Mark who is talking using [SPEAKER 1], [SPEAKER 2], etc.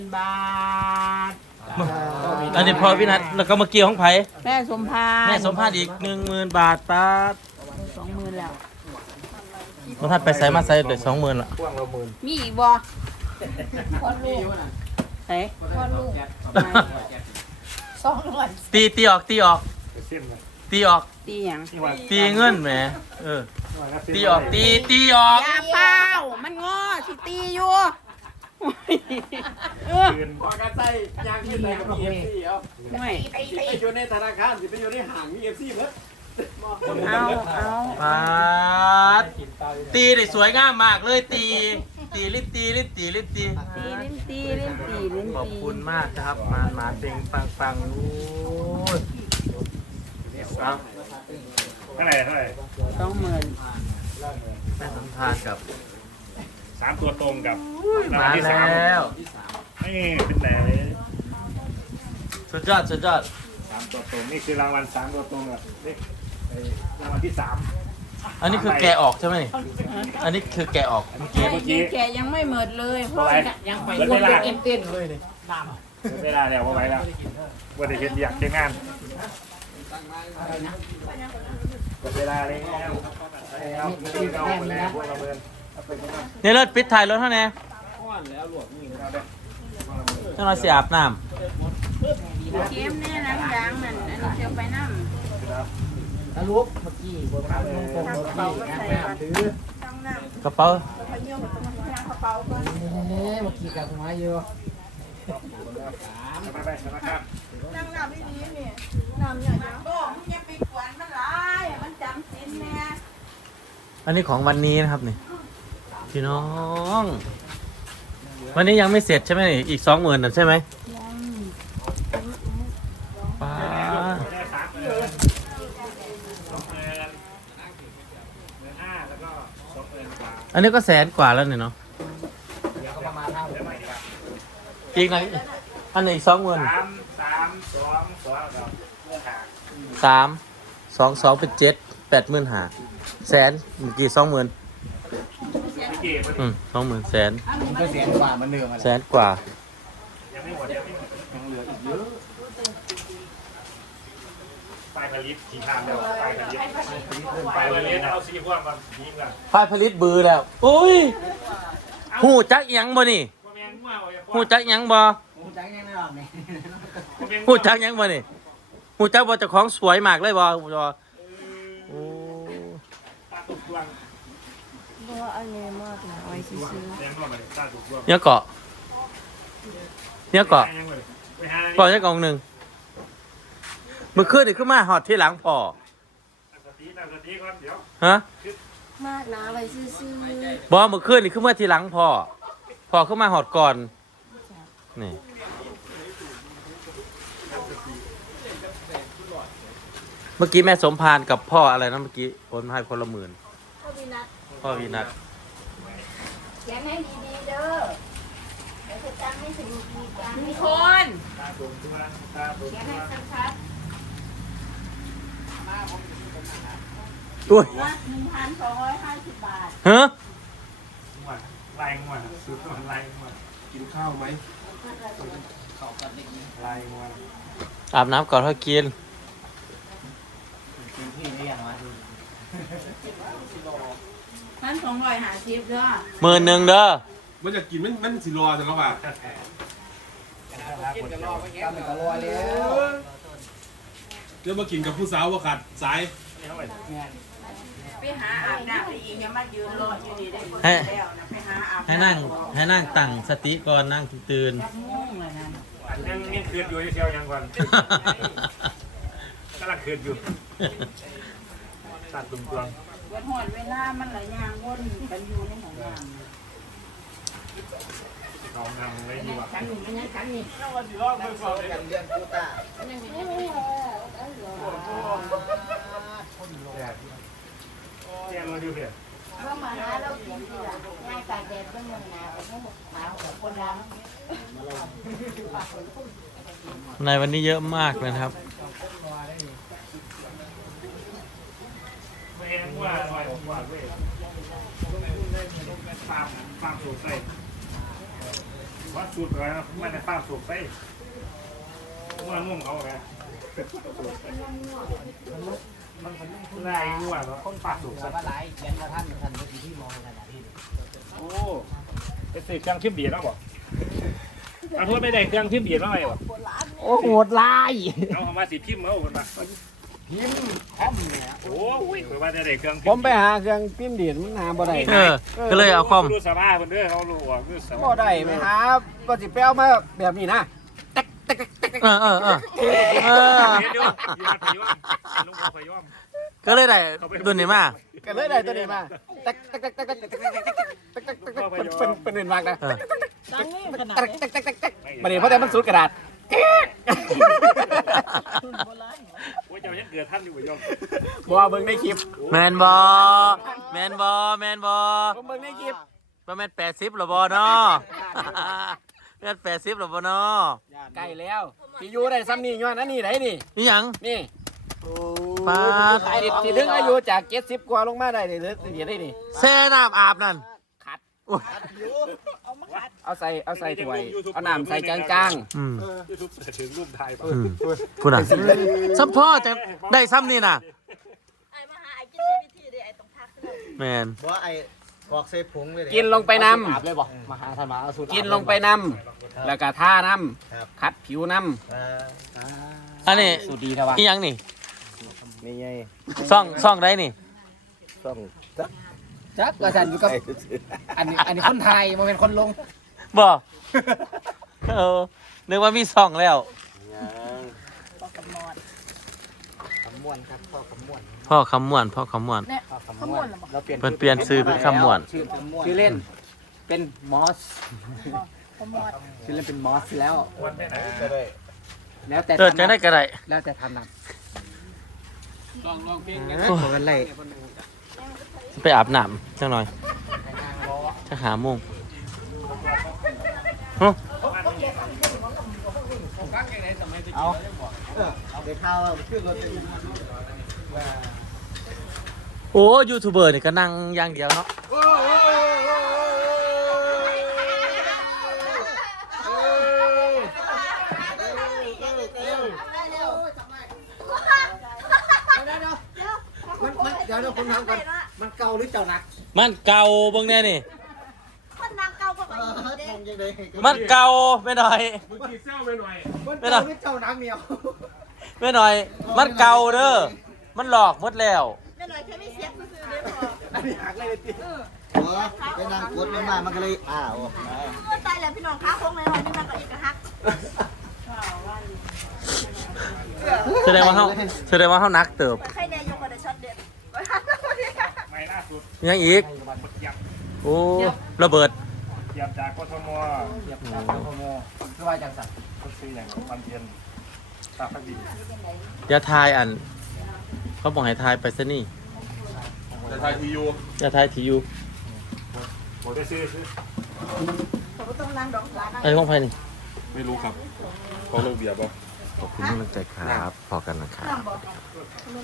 [SPEAKER 1] บาท
[SPEAKER 2] อันนี้พอพี่นัทแล้วก็มาเกี่ยวของไผ่
[SPEAKER 1] แม่สมพาน
[SPEAKER 2] แม่สมภาษณ์อีก10,000 บาทตา
[SPEAKER 1] 20,000แล้ว
[SPEAKER 2] น้องทัดไปใส่มาใส่เลย20,000ละ
[SPEAKER 1] มีอีกบ่พ่อลูกไหนพ่อลูก200
[SPEAKER 2] ตีออกตีออก
[SPEAKER 1] ตีหยัง
[SPEAKER 2] ตีเงินแหมตีออกตีออก
[SPEAKER 1] อย่าเป้ามันงอสิตีอยู่เออ
[SPEAKER 3] พอกระใส่ยางที่ใส่กับมีเอฟซีเอา
[SPEAKER 1] ไม่
[SPEAKER 3] ไปอยู่ในธนาคารสิไปอยู่ในห้างมีเอฟซีเบิด
[SPEAKER 1] เอา
[SPEAKER 2] ปาดตีได้สวยงามมากเลยตีลิ้นตี
[SPEAKER 1] ตีลิ้นตีลิ้นตีลิ้น
[SPEAKER 2] ขอบ
[SPEAKER 1] ตี
[SPEAKER 2] คุณมากนะครับมาเต็งปังโอ้ยเอา
[SPEAKER 4] เท่าไหร่
[SPEAKER 1] 20,000
[SPEAKER 2] แม่สัมภาษณ์กับ
[SPEAKER 4] 3 ตัวตรงกับ
[SPEAKER 2] มา
[SPEAKER 4] ที่
[SPEAKER 2] แล้ว
[SPEAKER 4] นี่เป็นแหล่เลย
[SPEAKER 2] สุดยอด
[SPEAKER 4] 3 ตัวตรงนี่คือรางวัล3 ตัวตรงกับนี่รางวัลที่ 3
[SPEAKER 2] อันนี้คือแกะออกใช่ไหมนี่อันนี้คือแกะออกเมื่อกี้
[SPEAKER 1] ยังแกยังไม่หมดเลยเพราะยังไป
[SPEAKER 4] เวลา
[SPEAKER 3] เอ็มเต้นเลยเนี่ย
[SPEAKER 4] เวลาแล้วว่าไว้แล้วว่าได้เห็นอยากเห็นงานเวลาเลยเอาที่เราแล้วพวกเราเบิร์น
[SPEAKER 2] นี่รถปิดถ่ายรถเท่าไหร่
[SPEAKER 3] ก้อนแล้วหลวกนี่
[SPEAKER 4] เอาเด้อ
[SPEAKER 2] เจ้าหน้าที่อาบน้
[SPEAKER 1] เกมแน่นะยางมันอันนี้เชียวไปน้ำ
[SPEAKER 3] ตะลุกเมื่อกี้บนทางตรงเมื่อกี้งานแบบถือ
[SPEAKER 2] ำกระเป๋า
[SPEAKER 3] เมื่อกี้กับหัวอยู่
[SPEAKER 4] ไปนะครับ
[SPEAKER 1] นั่งน้ำดีๆนี่น้ำอย่างนี้โอ้มึงอย่าไปกวนมันหลายมันจำศีลแม่
[SPEAKER 2] อันนี้ของวันนี้นะครับนี่พี่น้อง วันนี้ยังไม่เสร็จใช่ไหมนี่อีก20,000น่ะใช่ไหมป้า
[SPEAKER 4] ได้30,000 20,000 15,000แล้วก็20,000กว่า
[SPEAKER 2] อันนี้ก็100,000 กว่าแล้วเนี่ยเนาะ
[SPEAKER 3] เดี๋ยวก็ประมาณเท่า
[SPEAKER 4] เดี๋ยวมาอีกครับ
[SPEAKER 2] อีกหน่อยอันไหนอีก20,000
[SPEAKER 4] 3 2 2กับเมื่อหา
[SPEAKER 2] 3 2 2เป็น7 85,000แสนเมื่อกี้20,000
[SPEAKER 4] พี่เก๋มัน
[SPEAKER 2] 20,000แสน
[SPEAKER 3] มันก็เสียงกว่ามันเดิม
[SPEAKER 2] แสนกว่า
[SPEAKER 4] ยังไม่หมดยังเหลืออีกเยอะปลายผลิตกี่ทางแล้วปลายผลิตเอาสีพวกมันยิงกัน
[SPEAKER 2] ฝ่ายผลิตบือแล้วอุ้ยหูจักอิหยังบ่นี่หูจักอิหยังบ่
[SPEAKER 3] ผมจังยังไม่หรอกเนี่ย
[SPEAKER 2] หูจักอิหยังบ่นี่หูจักบ่เจ้าของสวยมากเลยบ่บ่โอ้
[SPEAKER 4] ตาตุกดวง
[SPEAKER 1] บ่อันนี้มากนะไว้ซื้อ
[SPEAKER 4] แรงนอนมาเลยตาตุกดวง
[SPEAKER 2] เนี่ยเกาะเนี่ยเกาะ
[SPEAKER 4] ไปหา
[SPEAKER 2] พอจักกองหนึงมื้อคืนนี่คือมาฮอดที่หลังพ่อ
[SPEAKER 4] ตั้งสติก่อนเดี๋ยว
[SPEAKER 2] ฮะ
[SPEAKER 1] มากนะไว้ซื้อ
[SPEAKER 2] บ่มื้อคืนนี่คือมาที่หลังพ่อคือมาฮอดก่อนนี่เมื่อกี้แม่สมพานกับพ่ออะไรนะเมื่อกี้โอนมาให้คนละ10,000พ่อวีนัท
[SPEAKER 5] แกะให้ดีๆเด้อเดี๋ยวจะจำไม่ถึงมีการ
[SPEAKER 1] ทุ
[SPEAKER 5] ไม่
[SPEAKER 1] กคน
[SPEAKER 4] ตาตุกดวงตาตุก
[SPEAKER 5] แกะ
[SPEAKER 4] ด
[SPEAKER 5] ให้
[SPEAKER 4] วง
[SPEAKER 5] ชัด
[SPEAKER 2] อุ้ย
[SPEAKER 1] ว่า1,250 บาท
[SPEAKER 2] ฮะ
[SPEAKER 4] ลายงวดสุดลายงวด
[SPEAKER 3] กินข้าวไหม
[SPEAKER 4] ลายงวด
[SPEAKER 2] อาบน้ำก่อนค่อยกิน
[SPEAKER 3] กินที่นี่ยังวะ
[SPEAKER 1] 1,250เด้อ
[SPEAKER 2] 10,000เด้อ
[SPEAKER 6] มันจะกินมันสิรอจังแล้วป่ะ
[SPEAKER 3] กินกันรอไปเงี้ยมันก็รอแล้ว
[SPEAKER 6] เดี๋ยวมากินกับผู้สาวว่าขาดสาย
[SPEAKER 1] ไปหาอาบน้ำไปอีกอย่ามายืนรออยู่นี่ได้คน
[SPEAKER 2] ให้
[SPEAKER 1] แล้วนะไปหาอาบ
[SPEAKER 2] ให้นั่งตั้งสติก่อนนั่งตื่น
[SPEAKER 1] ง่วงเลยนะ
[SPEAKER 4] ยังคืนอยู่เที่ยวยังก่อนกำลังคืนอยู่ตาตุกดวง
[SPEAKER 1] วันหอดเวลามันหลายอย่างวนกันอยู่ในของน้ำ
[SPEAKER 4] เอานำไว้ดีกว่า
[SPEAKER 1] กันนี่มันยังกันนี่
[SPEAKER 3] กันเรียนกูตา
[SPEAKER 4] แจ้งมาดูเพื่อน
[SPEAKER 5] ๆว่ามาหาเรากินทีหลังง่ายตากแดดเบื้องหน้าเอาให้หมาหัวคนดัง
[SPEAKER 2] ๆในวันนี้เยอะมากนะครับ
[SPEAKER 4] ไม่เห็นว่าลอยว่าเว้ยฟาร์มสูงใส่ว่าสูตรอะไรนะไม่ได้ป้าสูตรใส่ง่วงเขาไงมันง่ายง่วงแล้วคนป้าสูตร
[SPEAKER 3] แต่
[SPEAKER 4] ใส่
[SPEAKER 3] ว่าหลายเขียนว่าท่านที่มองขนาดนี้
[SPEAKER 4] โอ้ไปซื้อเครื่องพิมพ์ดีแล้วบ่เอาทั่วไม่ได้เครื่องพิมพ์ดีแล้วไงบ่
[SPEAKER 3] โอ้โหดลาย
[SPEAKER 4] เอามาสีพิมพ์เอาคนมา
[SPEAKER 3] พิมพ์คอมเนี่ย
[SPEAKER 4] โอ้ยคุยว่าจะได้เครื่อง
[SPEAKER 3] ผมไปหาเครื่องพิมพ์ดีดมันหาบ่ได้
[SPEAKER 2] ก็เลยเอาคอม
[SPEAKER 4] ดูสภาพคนเด้อเขารู้ว่าคือส
[SPEAKER 3] บ่
[SPEAKER 4] ภาพ
[SPEAKER 3] ได้ไหมครับก็สิไปเอามาแบบนี้นะ
[SPEAKER 2] เออ
[SPEAKER 4] เดี๋ยวอยู่มาพยอมลุงพยอม
[SPEAKER 2] ก็เลยได้ตัวนี้มา
[SPEAKER 3] ก็เลยได้ตัวนี้มาตักเป็นเงินมากนะ
[SPEAKER 1] ตั้งนี่ขนาด
[SPEAKER 3] ตัก
[SPEAKER 1] นี้
[SPEAKER 3] มันนี่เพราะแต่มันสูดกระดาษ
[SPEAKER 1] โบราณ
[SPEAKER 4] โอ้ยเจ้ายังเกิดท่านอยู่พยอม
[SPEAKER 3] บ่เบิ่งในคลิป
[SPEAKER 2] แมนบอแมนบอแมนบอ
[SPEAKER 3] ผมเบิ่งในคลิป
[SPEAKER 2] ประมาณ80หรอบอเนาะแม่น80หรอบอเนาะ
[SPEAKER 3] ใกล้แล้วที่อยู่ได้ซ้ำนี่ย้อนอันนี้ไหนนี่
[SPEAKER 2] นี่หยัง
[SPEAKER 3] นี่
[SPEAKER 2] ปาด
[SPEAKER 3] ที่ดึงอายุจาก70กว่าลงมาได้เลยเดี๋ยวได้นี่
[SPEAKER 2] แช่น้ำอาบนั่น
[SPEAKER 3] ขัด
[SPEAKER 2] อุ๊ย
[SPEAKER 3] เอาใส่ถ้วยเอาน้ำใส่จาง
[SPEAKER 2] อืม
[SPEAKER 4] ยูทูบถึงรูปไทยป่ะ
[SPEAKER 2] อืมพูดน่ะซ้ำพ่อจะได้ซ้ำนี่น่ะ
[SPEAKER 1] ไอ้มาหาไอ้กินวิธีเดียวไอ้ต้องทักขึ้น
[SPEAKER 2] แมน
[SPEAKER 7] ว่าไอ้บอกใส่ผงเลย
[SPEAKER 3] ๆกินลงไปน
[SPEAKER 7] อาบเลยบอกมาหาท่านมาเอาสูตร
[SPEAKER 3] ำกินลงไปนำแล้วก็ท่าน้ำคัดผิวน้
[SPEAKER 2] อันนี้
[SPEAKER 3] ำสูตรดีนะวะ
[SPEAKER 2] อีหยังนี่
[SPEAKER 7] นี่ไง
[SPEAKER 2] ซ่องได้นี่
[SPEAKER 7] ต้อง
[SPEAKER 3] จักกระสันอยู่กับอันนี้คนไทยมันเป็นคนลง
[SPEAKER 2] บ่เออนึกว่ามีซ่องแล้ว
[SPEAKER 7] คำม่วนครับพ่อคำม่วน
[SPEAKER 2] พ่อคำม่วนพ่อคำม่วน
[SPEAKER 7] พ่อคำม่วนเราเปลี่ยน
[SPEAKER 2] เพิ่นเปลี่ยนชื่อเป็นคำม่วน
[SPEAKER 7] ชื่อคำม่วน
[SPEAKER 3] ชื่อเล่นเป็นมอสชื่อเล่นเป็นมอสแล้ว
[SPEAKER 4] วันไปไหน
[SPEAKER 7] ก็ได้
[SPEAKER 3] แล้วแต่
[SPEAKER 2] เกิดจะได้ก็ได้
[SPEAKER 3] แล้วแต่ทำนะลองเพลง
[SPEAKER 7] บอกกันเลย
[SPEAKER 2] ไปอาบน้ำจังหน่อยจะหาโมงฮะ
[SPEAKER 7] เอาเดี๋ยวข้าวขึ้นรถ
[SPEAKER 2] โอ้ยูทูบเบอร์นี่ก็นั่งอย่างเดียวเนาะ
[SPEAKER 7] เดี๋ยวคุณทำกันมันเก่าหรือเจ้าหนัก
[SPEAKER 2] มันเก่าเบิ่งแน่นี่
[SPEAKER 1] คนนางเก่าก็ไปเด้
[SPEAKER 7] ทำยังไง
[SPEAKER 2] มันเก่าไม่หน่อย
[SPEAKER 4] มึงกินเซลไปหน่อย
[SPEAKER 7] มันเก่าหรือเจ้าหนักเหนียว
[SPEAKER 2] ไม่หน่อย มันเก่าเด้อมันหลอกหมดแล้ว
[SPEAKER 1] ไม่หน่อยแค่ไม่เสียบซื้อเด้พอ
[SPEAKER 7] อันนี้หักเลยติไปนั่งกดมันมามันก็เลยอ้าว
[SPEAKER 1] ตายแล้วพี่น้องค้าโค้งเลยหน่อยนี่มันก็อีกกระฮัก
[SPEAKER 2] แสดงว่าเฮานักเติบ
[SPEAKER 1] ใครแน่ยกมาได้ช็อตเด็ด
[SPEAKER 4] ไม่ล่าสุด
[SPEAKER 2] ยังอีก
[SPEAKER 4] เหยียบ
[SPEAKER 2] โอ้ระเบิด
[SPEAKER 4] เหยียบจากกทมเหยียบจากกทม
[SPEAKER 3] คือว่าจังสัน
[SPEAKER 4] คนซื้ออย่างวันเย็นตาพักดี
[SPEAKER 2] อย่าทายอัน เขาบอกให้ทายไปซะนี่
[SPEAKER 6] แต่ไทยทียู
[SPEAKER 2] อย่าทายทีอยู่
[SPEAKER 4] บอกได้ซื้อ
[SPEAKER 1] ผมก็ต้องนั่งดอกร้าน
[SPEAKER 2] ไอ้ของไผนี่
[SPEAKER 6] ไม่รู้ครับเขาเลิกเบียร์ป่ะ
[SPEAKER 2] ขอบคุณที่กำลังใจครับพอกันนะครับ
[SPEAKER 1] นั่งบอก